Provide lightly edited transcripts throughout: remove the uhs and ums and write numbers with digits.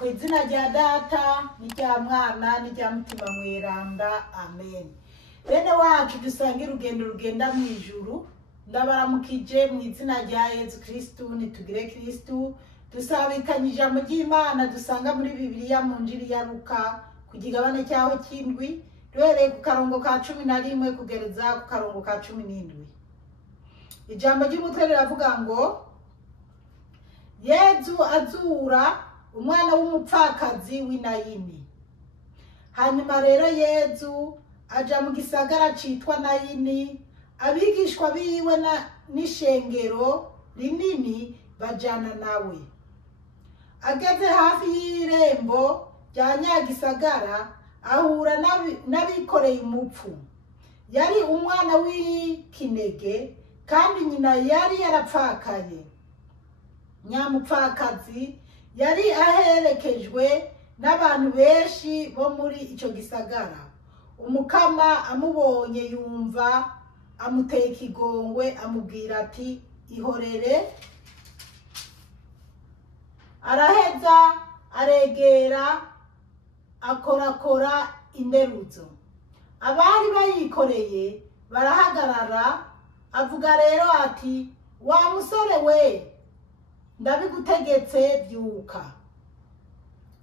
Kw'izina rya Data n'irya Mwana n'irya Mutima Mweranda, amen. Bene wacu dusange urugendo rugenda mw'ijuru, ndabaramukije mw'izina rya Yesu Kristu, nitugire Kristu. Dusabikanye ijambo ry'Imana dusanga muri Bibiliya mu Njiri ya Luka ku kigabane cyaho cy'indwi, duhereye ku karongo ka 11 kugereza ku karongo ka 17. Ijambo ry'umutwe riravuga ngo Yezu azura umwana w'umupfakazi w'Inayini. Hanyuma rero Yezu aja mu gisagara citwa Nayini, abigishwa biwe n'ishengero rinini bajana nawe. Ageze hafi y'irembo rya Nyagisagara, ahura n'abikoreye umupfu. Yari umwana w'ikinege kandi nyina yari yarapfakaye. Nyamupfakazi yari aherekejwe n'abantu benshi bo muri ico gisagara. Umukama amubonye yumva amuteye ikigongwe, amubwira ati ihorere. Araheza aregera akorakora inderuzo. Abari bayikoreye barahagarara, avuga rero ati wa musore we, ndabigutegetse byuka.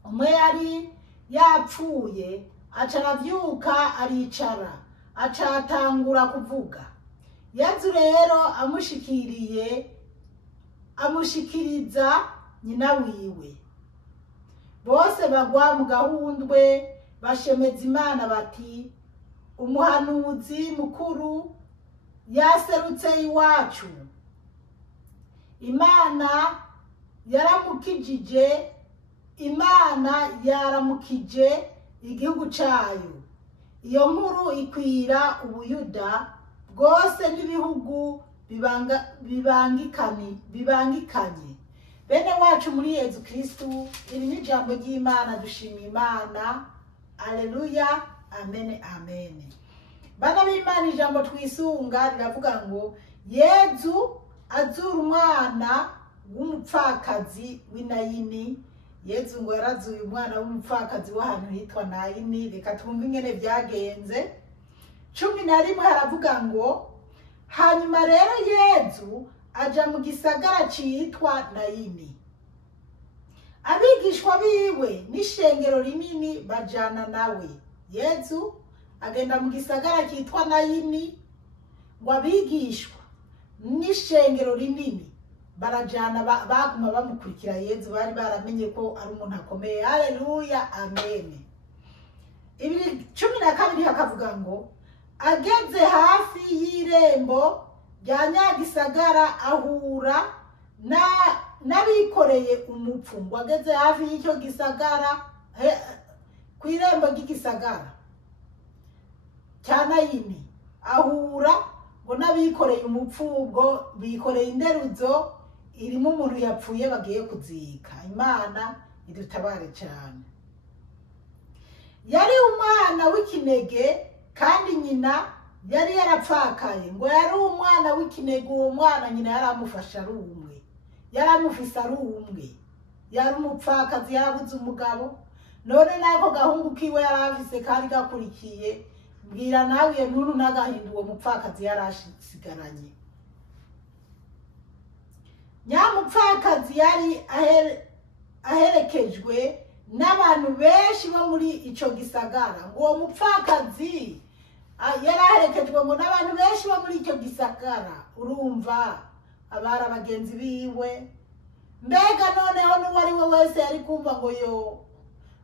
Umwe yari yapfuye aca aravyuka aricara, aca atangura kuvuga. Yezu rero amushikiriza nyina wiwe. Bose bagwa mu gahundwe bashemeza Imana bati umuhanuzi mukuru yaserutse iwacu. Imana yaramukije igihugu cayo. Iyo nkuru ikwira Ubuyuda bwose n'ibihugu bibangikanye. Bene wacu muri Yezu Kristu, iri ni ijambo ry'Imana, dushima Imana. Aleluya, amen, amen. Bana b'Imana, ijambo twisunga riravuga ngo Yezu azura umwana w'umupfakazi w'Inayini. Yezu ngo yarazuye umwana w'umupfakazi w'ahantu hitwa Nayini. Reka twumve ingene byagenze. 11 haravuga ngo hanyuma rero Yezu aja mu gisagara citwa Nayini. Abigishwa biwe n'ishengero rinini bajana nawe. Yezu agenda mu gisagara citwa Nayini, ngo abigishwa n'ishengero rinini barajana, baguma bamukurikira Yezu. Bari baramenye ko ari umuntu akomeye. Haleluya, amen. 12 hakavuga ngo ageze hafi y'irembo rya Nyagisagara, ahura n'abikoreye umupfu. Ngo ageze hafi y'icyo gisagara, ku irembo ry'igisagara cya Nayini, ahura ngo n'abikoreye umupfu. Ubwo bikoreye inderuzo irimo umuntu yapfuye bagiye kuzika. Imana idutabare cyane. Yari umwana w'ikinege kandi nyina yari yarapfakaye. Ngo yari umwana w'ikinege, uwo mwana nyina yaramufasha ari umwe, yaramufise ari umwe. Yari umupfakazi, yarabuze umugabo. None nako gahungu kiwe yarafise kari gakurikiye. Mbwira nawe nunu nagahinda uwo mupfakazi yarasigaranye. Nyamupfakazi yari aherekejwe n'abantu benshi bo muri ico gisagara. Ngo uwo mupfakazi yari aherekejwe ngo n'abantu benshi bo muri icyo gisagara. Urumva abari abagenzi biwe. Mbega noneho n'uwari we wese yari kumva ngo yo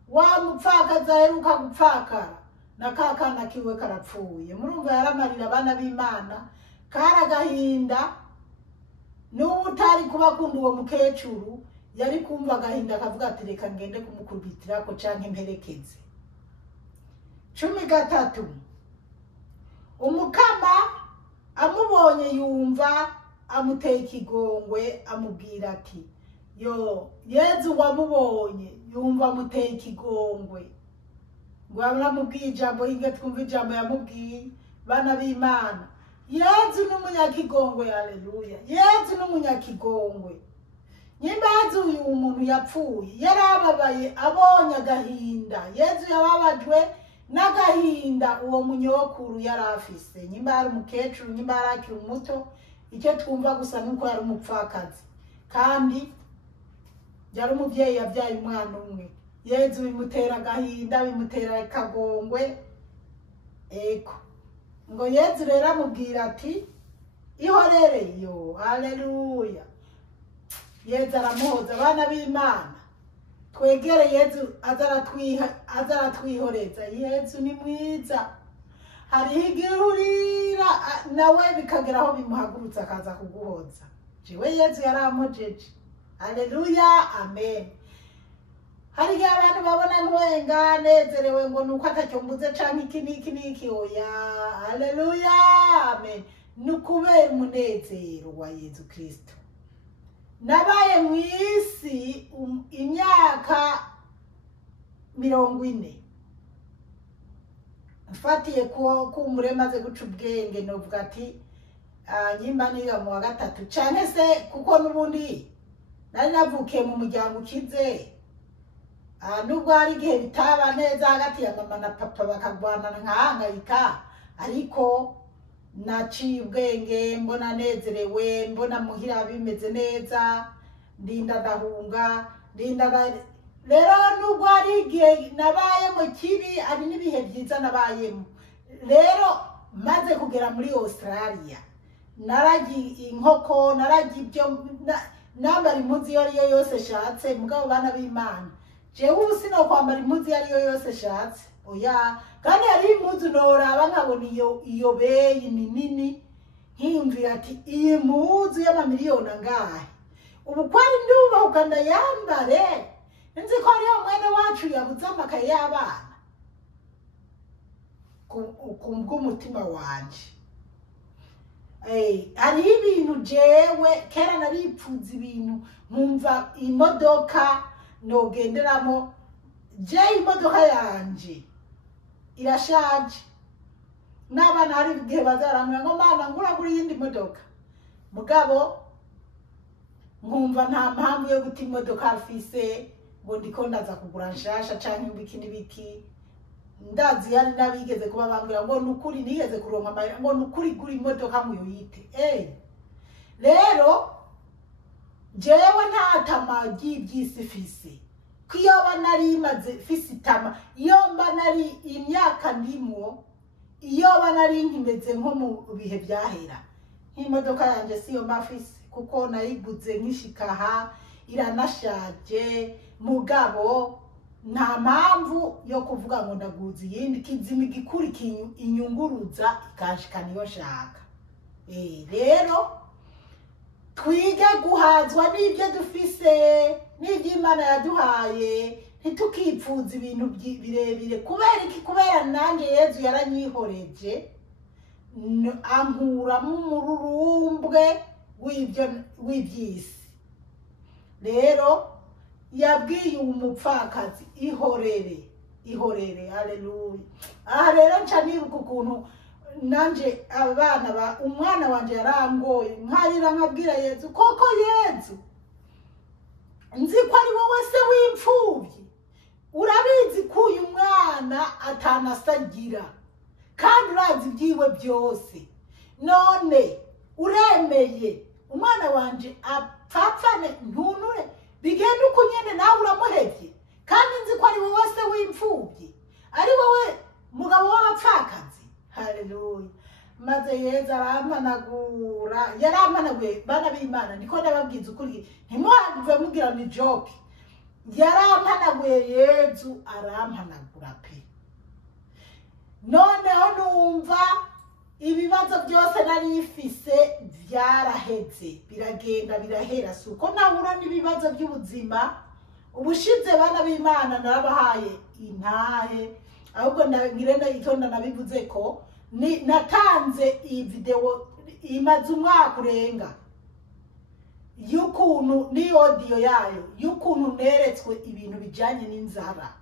wa mupfakazi aheruka gupfakara na kakana kiwe karapfuye. Murumva yaramarira abana b'Imana, karagahinda. N'utari kubakunda uwo mukecuru yari kumva agahinda, akavuga ati reka ngende kumukubitirako canke mperekeze. 13 umukama amubonye yumva amuteye ikigongwe, amubwira ati yo Yezu wamubonye yumva amuteye ikigongwe. Ngo aramubwiye ijambo, hinge twumva ijambo yamubwiye. Bana b'Imana, Yezu n'umunyakigongwe. Haleluya, Yezu n'umunyakigongwe. nyimba yazuye umuntu yapfuye yarababaye abonye agahinda. Yezu yababajwe n'agahinda uwo munyokuru yarafise. Nyimba ari umukecuru, nyimba arakiri umuto, icyo twumva gusa nuko yari umupfakazi kandi yari umuvyeyi yabyaye umwana umwe. Yezu bimutera agahinda, bimutera kagongwe. Eko ngo Yezu rero amubwira ati ihorere yo. Haleluya. Yezu aramuhoza. Abana b'Imana twegere Yezu azaratwihoreza. Yezu ni mwiza. Hariho igihe urira nawe bikagera aho bimuhagurutsa akaza kuguhoza. Jewe Yezu yaramujeje. Haleluya. Amen. Hari igihe abantu babona ntwenga nezerewe ngo nuko atacyo mbuze canke iki niki. Oya. Haleluya. Amen. Nukubera umunezero wa Yezu Kristo. Nabaye mw'isi imyaka 40. Mfatiye ko umuremaze guca ubwenge novuga ati nyimba niga mu wa gatatu canke se kuko nubundi nari navukiye mu muryango ukize. Nubwo hari igihe bitaba neza hagati ya mama na papa bakagwanana nkahangayika, ariko naciye ubwenge, mbona nezerewe, mbona muhira bimeze neza, ndinda ndahunga, rero nubwo hari igihe nabaye mu kibi, ari n'ibihe byiza nabayemo. Rero maze kugera muri Australia naragi inkoko, naragi ibyo nambara impuzu iyo ariyo yose shatse. Mugabo bana b'Imana, jewe ubu sinokwambara impuzu iyo ariyo yose shatse. Oya. Kandi hari impuzu noraba nkabona iyo beyi ni nini, nkiyumvira ati iyi mpuzu y'amamiliyoni angahe. Ubu kwari ndubahuka ndayambare, nzi ko hariyo mwene wacu yabuze amakaye y'abana kubw'umutima wanje. Hariho ibintu jewe kera naripfuza ibintu nkumva imodoka nogenderamo. Je imodoka yanje irashaje, n'abana hari igihe bazaramira ngo mama ngura iyindi modoka. Mugabo nkumva nta mpamvu yo guta imodoka afise ngo ndiko ndaza kugura nshasha canke ibiki n'ibiki. Ndazi yari nabigeze kuba bambwira ngo nukuri nigeze kuronka amahera ngo nukuri gura imodoka muyoyite. Rero jewe nta tamagi by'isi fise. Kiyoba nari maze fise itama, iyo mba nari imyaka ndimo, iyo ba nari nkimeze nko mu bihe byahera. Nk'imodoka yanje siyo mba fise kuko nayiguze nkishikaha iranashaje. Mugabo nta mpamvu yo kuvuga ngo ndaguze iyindi, kizimi gikuri inyunguruza ikashikana iyo shaka. Rero twige guhazwa n'ibyo dufise, n'ibyo Imana yaduhaye, ntitukipfuza ibintu birebire. Kubera iki? Kubera nanje Yezu yaranyihoreje, ankuramo umururumbwe w'iby'isi. Rero yabwiye umupfakazi ihorere. Haleluya. Aha rero nca nibuka ukuntu nanje abana umwana wanje yarangoye, nkarira nkabwira Yezu, koko Yezu nzi ko ari wowe se w'imfubyi, urabizi ko uyu mwana atanasagira kandi urazi ibyiwe byose, none uremeye umwana wanje apfapfane ntunure bigenda uko nyene nawe uramuhevye, kandi nzi ko ari wowe se w'imfubyi, ari wowe mugabo w'abapfakazi. Haleluya. Maze Yezu arampanagura, yarampanaguye bana b'Imana, niko ndababwiza ukuri, ntimuhave mugira ni joke. Yarampanaguye Yezu arampanagura pe. Noneho numva ibibazo byose nari ifise byaraheze, biragenda birahera. Suko nahura n'ibibazo by'ubuzima. Ubushize bana b'Imana narabahaye intahe, ahubwo ngirenda itonda nabivuze ko natanze iyi video imaze umwaka urenga y'ukuntu ni audio yayo y'ukuntu neretswe ibintu bijanye n'inzara.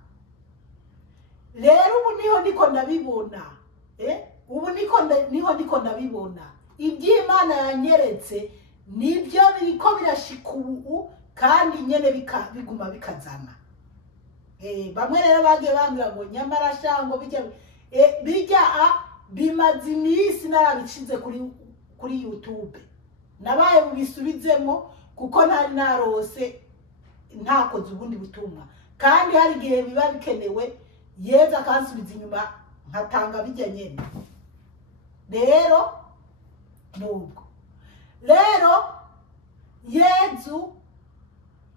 Rero ubu niho ndiko ndabibona, ubu niho ndiko ndabibona iby'Imana yanyeretse nibyo biriko birashika ubu kandi nyene biguma bikazana. Bamwe rero bagiye bambwira ngo nyamara shango bijya bimaze iminsi narabicize kuri YouTube. Nabaye bisubizemo kuko ntari narose ntakoze ubundi butumwa, kandi hari igihe biba bikenewe Yezu akansubiza inyuma nkatanga bijya nyene. Rero nubwo rero Yezu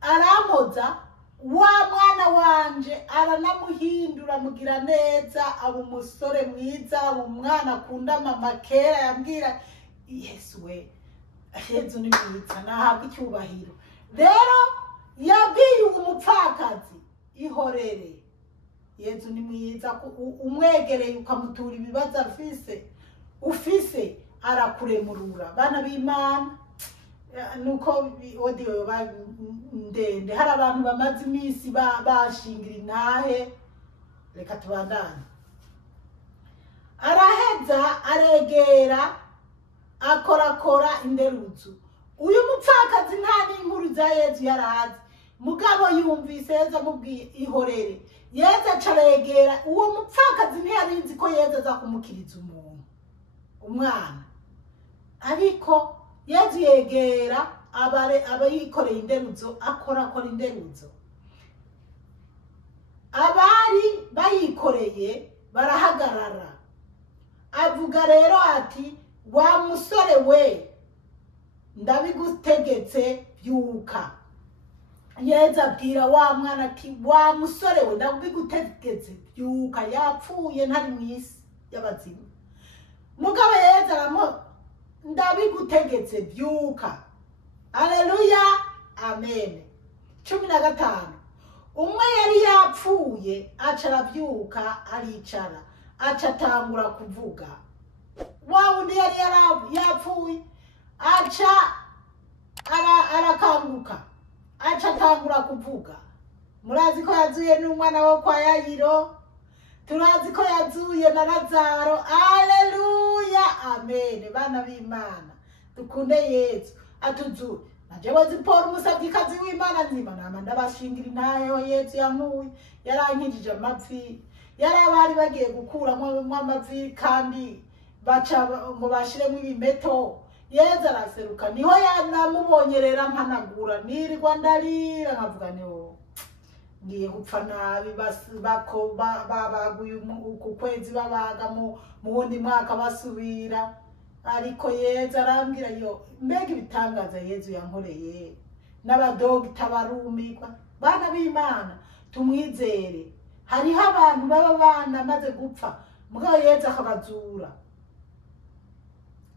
aramoza wa mwana wanje, aranamuhindura mugira neza, aba umusore mwiza, aba umwana akunda mama kera yambwira Yesu we, Yezu ni mwiza nahabwa icyubahiro. Rero yabwiye umupfakazi ihorere, Yezu ni mwiza, umwegereye ukamutura ibibazo ufise arakuremurura. Bana b'Imana, nuko audio ndende, hari abantu bamaze iminsi bashingira intahe. Reka tubandane. Araheza aregera akorakora inderuzo. Uyu mupfakazi nta n'inkuru za Yezu yarazi, mugabo yumvise Yezu amubwiye ihorere. Yezu acaregera uwo mupfakazi, ntiyarinzi ko Yezu aza kumukiriza umwana, ariko Yezu yegera abayikoreye inderuzo, akorakora inderuzo. Abari bayikoreye barahagarara. Avuga rero ati, wa musore we, ndabigutegetse byuka. Yezu abwira wa mwana ati, wa musore we, ndabigutegetse byuka, yapfuye ntari mu isi y'abazima. Mugabo Yezu aramo, ndabigutegetse byuka. Haleluya, amen. 15. Umwe yari yapfuye aca aravyuka aricara, aca atangura kuvuga. Wa undi yari yapfuye aca arakanguka, aca atangura kuvuga. Murazi ko yazuye n'umwana wo kwa Yayiro, turazi ko yazuye na Lazaro. Haleluya, amen. Bana b'Imana dukunde Yezu atuzure. Najewe zipora umusabyikazi w'Imana nzima, nama ndabashingira intahe Yezu yankuye, yarankijije amapfi. Yari abari bagiye gukuramo amapfi kandi baca ngo bashiremo ibimeto. Yezu araseruka, niho yanamubonyerera mpanagura, nirirwa ndarira nkavuga niho ngiye gupfa nabi. Babaguye uku kwezi babaga mu wundi mwaka basubira. Ariko Yezu arambwira yo, mbega ibitangaza Yezu yankoreye, n'abadogita barumirwa. Bana b'Imana tumwizere. Hariho abantu baba bana maze gupfa, mugabo Yezu akabazura.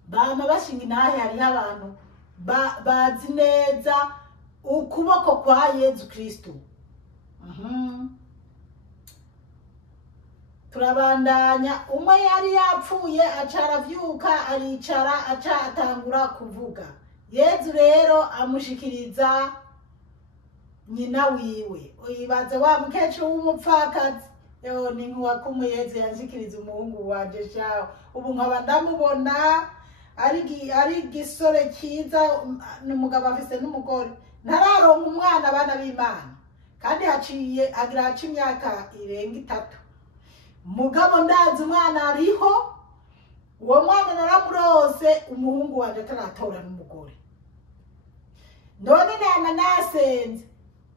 Bama bashinga intahe, hariho abantu bazi neza ukuboko kwa Yezu Kristo. Turabandanya. Umwe yari yapfuye aca aravyuka aricara, aca atangura kuvuga. Yezu rero amushikiriza nyina wiwe. Uyibaze wa mukecuru w'umupfakazi, ni nkuwakumwe Yezu yanshikiriza umuhungu wanje shaho. Ubu nkaba ndamubona ari gisore cyiza, n'umugabo afise n'umugore, ntararonka umwana. Bana b'Imana, kandi agira imyaka irenga 3. Mugabo ndazi umwana ariho. Uwo mwana naramurose, umuhungu wanje ataratora n'umugore. None nama nasenze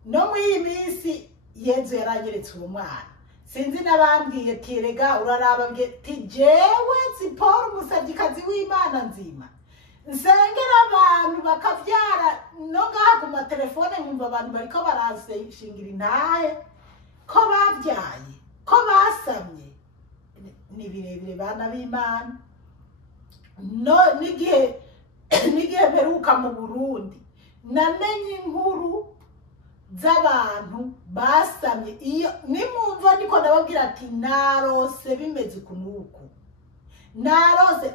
no mu iyi minsi Yezu yaranyeretse uwo mwana. Sinzi nabambwiye tirega uraraba nge tijewe Zipora umusabyikazi w'Imana nzima, nsengera abantu bakavyara no ngaha ku matelefone, nkumva abantu bariko barashingira intahe ko bavyaye, ko basamye. Ni birebire bana b'Imana. No nigihe mperuka mu Burundi, namenye inkuru z'abantu basamye. Iyo nimumva niko ndababwira ati narose bimeze kunuku, narose.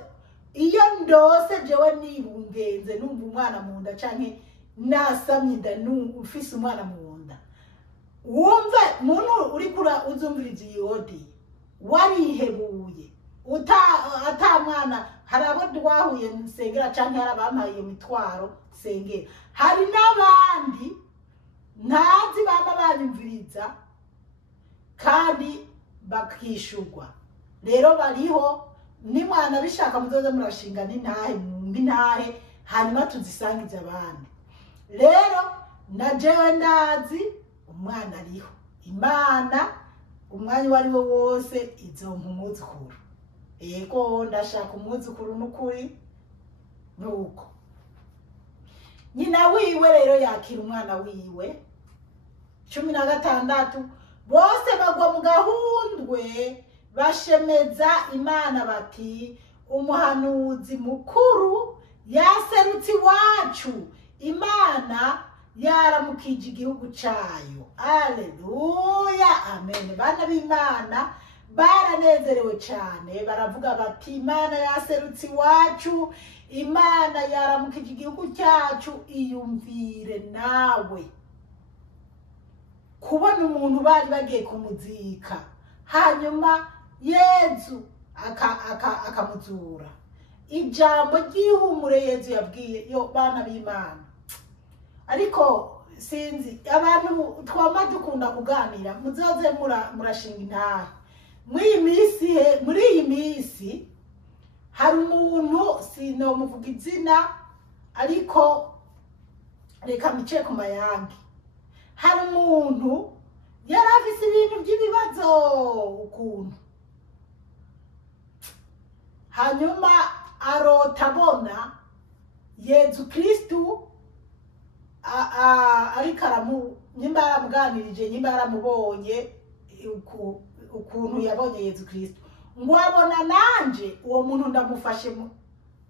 Iyo ndose jewe nibungenze numva umwana mu nda, canke nasamye inda ufise umwana mu nda, wumve muntu uri kura uzumviriza iyodi warihebuye ata mwana. Hari abo twahuye nsengera, canke hari abampaye iyo mitwaro sengera. Hari n'abandi ntazi baba banyumviriza kandi bakishurwa. Rero bariho, nimwana bishaka muzoze murashinga n'intahe mwumbi ntahe hanyuma tuzisangize abandi. Rero na jewe ndazi umwana ariho, Imana umwanya wari wo wose izompa umwuzukuru. Yego ndashaka umwuzukuru n'ukuri nuko. Nyina wiwe rero yakira umwana wiwe 16 bose bagwa mu gahundwe bashemeza Imana bati umuhanuzi mukuru yaserutse iwacu, Imana yaramukije igihugu cayo. Aleluya, amen. Bana b'Imana baranezerewe cyane, baravuga bati Imana yaserutse iwacu, Imana yaramukije igihugu cyacu. Iyumvire nawe kubona umuntu bari bagiye kumuzika hanyuma Yezu akamuzura. Ijambo ry'ihumure Yezu yabwiye yo bana b'Imana. Ariko sinzi abantu twama dukunda kuganira muzoze murashinga intahe. Muri iyi minsi hari umuntu sinomuvuga izina ariko reka mice ku mayange. Hari umuntu yari afise ibintu by'ibibazo ukuntu, hanyuma arota abona Yezu Kristu ariko nyimba aramuganirije, nyimba aramubonye ukuntu yabonye Yezu Kristu, ngo abona nanje uwo muntu ndamufashe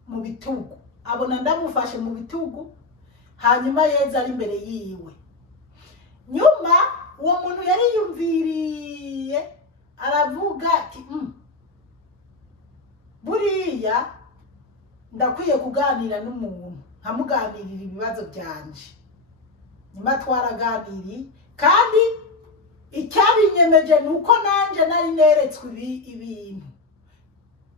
mu bitugu, abona ndamufashe mu bitugu, hanyuma Yezu ari imbere yiwe. Nyuma uwo muntu yari yumviriye aravuga ati buriya ndakwiye kuganira n'umuntu nkamuganirira ibibazo byanje. Nyuma twaraganiriye kandi icyabinyemeje nuko nanje nari neretswe ibintu.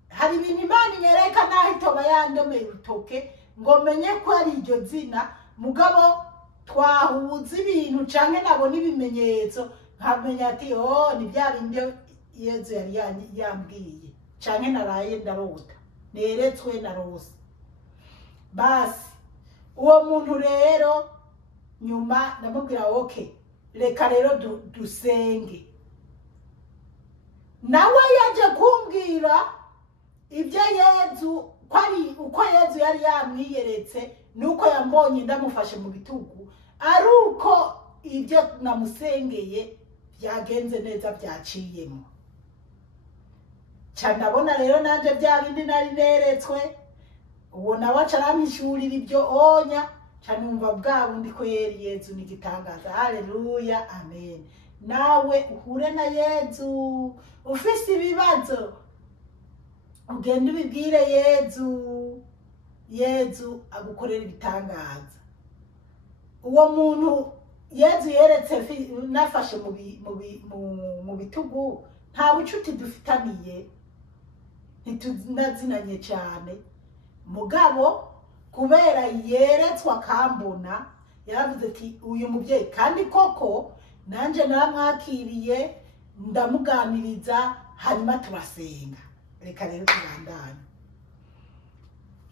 Hari ibintu Imana inyereka naho itoba yandomeye urutoke ngo menye ko ari iryo zina, mugabo twahuza ibintu canke nabona ibimenyetso nkamenya ati ni bya bindi Yezu yari yambwiye, canke naraye ndarota neretswe narose. Basi uwo muntu rero nyuma ndamubwira okay, reka rero dusenge. Nawe yaje kumbwira ibyo Yezu kwari uko Yezu yari yamwiyeretse nuko yambonye ndamufashe mu bitugu, ari uko ibyo namusengeye byagenze neza byaciyemo. Canabona rero nanje bya bindi nari neretswe, uwo nawe acaramishurira ibyo onya, canumva bwa bundi ko Yezu ni gitangaza. Haleluya, amen. Nawe uhure na Yezu ufise ibibazo, ugende ubibwire Yezu, Yezu agukorera ibitangaza. Uwo muntu Yezu yeretse nafashe mu bitugu nta bucuti dufitaniye, ntitunazinanye cyane, mugabo kubera yeretswe akambona yaravuze ati uyu mubyeyi, kandi koko nanje naramwakiriye ndamuganiriza hanyuma turasenga. Reka rero tubandane.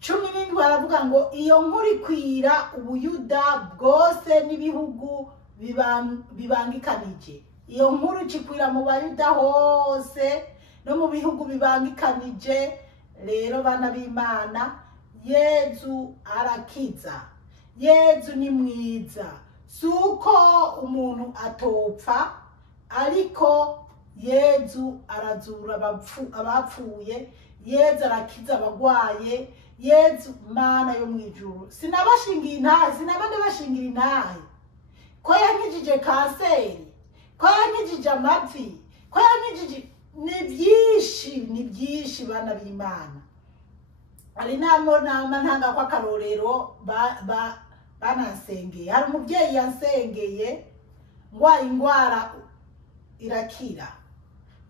17 baravuga ngo iyo nkuru ikwira Ubuyuda bwose n'ibihugu bibangikanije. Iyo nkuru ikwira mu Bayuda hose no mu bihugu bibangikanije. Rero bana b'Imana, Yezu arakiza, Yezu ni mwiza. Suko umuntu atopfa, ariko Yezu arazura abapfuye, Yezu arakiza abagwaye, Yezu Mana yo mwijuru. Sinabashingira intahe, sinabande bashingira intahe ko yankijije kanseri, ko yankijije amavi, ko yankijije ni byinshi bana b'Imana. Ari nama ntanga kwa karorero banasengeye. Hari umubyeyi yansengeye ngo ingwara irakira.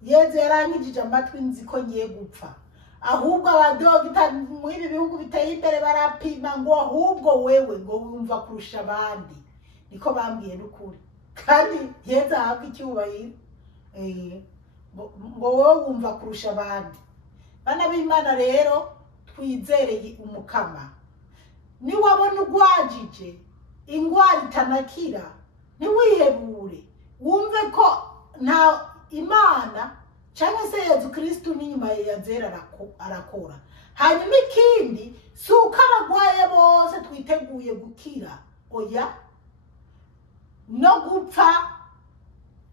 Yezu yarankijije amatwi nzi ko ngiye gupfa, ahubwo abadogita muri bihugu biteye imbere barapima ngo ahubwo wewe ngo wumva kurusha abandi. niko bambwiye n'ukuri kandi yeza ahabwa icyubahiro ngo wowe wumva kurusha abandi. Bana b'Imana rero twizereye umukama, niwabona ugwajije ingwara itanakira ntiwihebure, wumve ko nta Imana cyangwa se Yezu Kristu n'inyuma ya zera arakora. Hanyuma ikindi si uko abagwaye bose twiteguye gukira, oya, no gupfa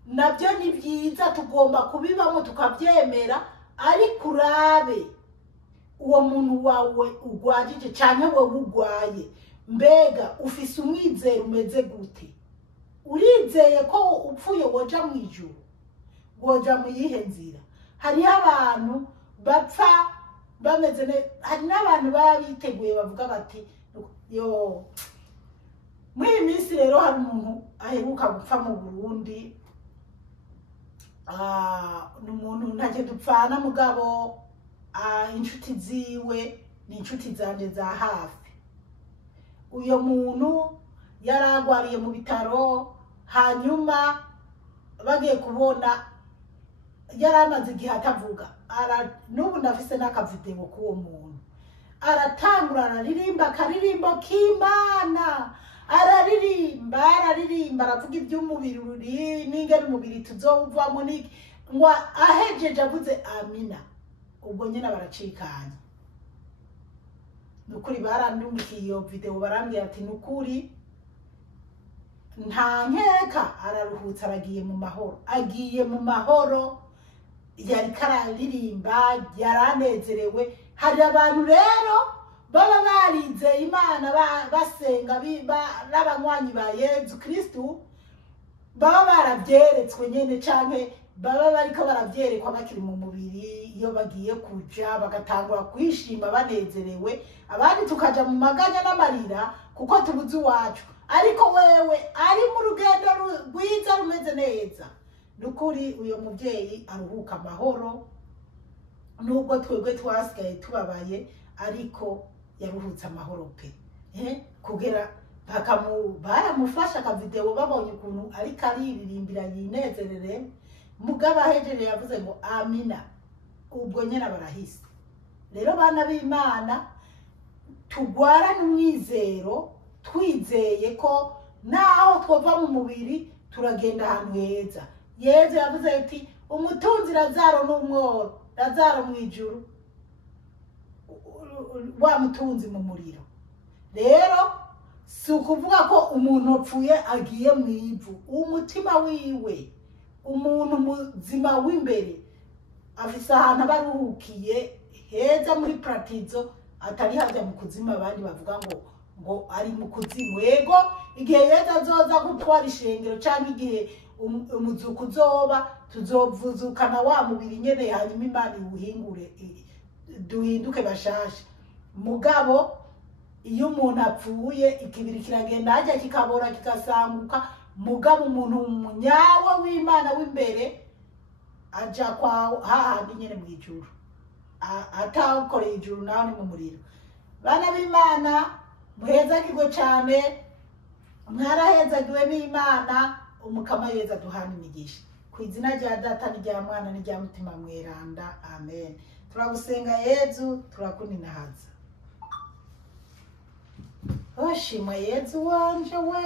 nabyo ni byiza, tugomba kubibamo tukabyemera, ariko urabe uwo muntu wawe ugwajije cyane wowe ugwaye, mbega ufise umwizero umeze gute? Urizeye ko upfuye woja mu ijuru? Woja mu yihe nzira? Hariho abantu bapfa bameze hari n'abantu baba biteguye bavuga bati yo muri iyi minsi rero hari umuntu aheruka gupfa mu Burundi, n'umuntu ntacyo dupfana mugabo inshuti ziwe ni inshuti zanje za hafi. Uyo muntu yaragwariye mu bitaro, hanyuma bagiye kubona yaramaze igihe atavuga. N'ubu ndafise n'akavideo k'uwo muntu, aratangura araririmba akaririmbo k'Imana, araririmba aravuga iby'umubiri uri n'ingene umubiri tuzowuvamo ngo ahejeje avuze amina, ubwo nyine baracikanye. Nukuri barandumikiye iyo video, barambwira ati nukuri nta nkeka, araruhutse, aragiye mu mahoro, agiye mu mahoro, yari kararirimba, yaranezerewe. Hari abantu rero baba barizeye Imana, basenga n'abanywanyi ba Yezu Kristu, baba barabyeretswe nyene canke baba bariko baravyerekwa bakiri mu mubiri, iyo bagiye kuja bagatangura kwishima banezerewe, abandi tukaja mu maganya n'amarira kuko tubuze iwacu, ariko wewe ari mu rugendo rwiza rumeze neza. Nukuri uyo muvyeyi aruhuka amahoro, nubwo twebwe twasigaye tubabaye, ariko yaruhutse amahoro pe. Kugera baramufasha akavideo, babonye ukuntu ariko aririmbira yinezerere, mugabo ahejeje yavuze ngo amina, ubwo nyene barahise. Rero bana b'Imana, tugwarane umwizero, twizeye ko naho twova mu mubiri turagenda ahantu heza. Yezu yavuze ati umutunzi Lazaro n'umworo, Lazaro mu ijuru, wa mutunzi mu muriro. Rero si ukuvuga ko umuntu apfuye agiye mu ivu, umutima wiwe, umuntu muzima w'imbere afise ahantu abaruhukiye heza muri pratizo, atari hajya mu kuzimu abandi bavuga ngo ari mu kuzimu. Yego igihe Yezu azoza gutwara ishengero cyangwa igihe umuzuko uzoba, tuzovuzukana wa mubiri nyene, hanyuma Imana iwuhingure duhinduke bashasha. Mugabo iyo umuntu apfuye ikibiri kiragenda hajya kikabora kikasanguka, mugabo umuntu munyawe w'Imana w'imbere aja kwa hahandi nyene mu ijuru, atakoreye ijuru nawe ni mu muriro. Bana b'Imana muhezagirwe cyane, mwarahezagiwe n'Imana, umukama Yezu aduhana imigisha. Ku izina rya Data n'irya Mwana n'irya Mutima Mweranda, amen. Turagusenga Yezu, turakuninahaza. Oshimwe Yezu wanje we.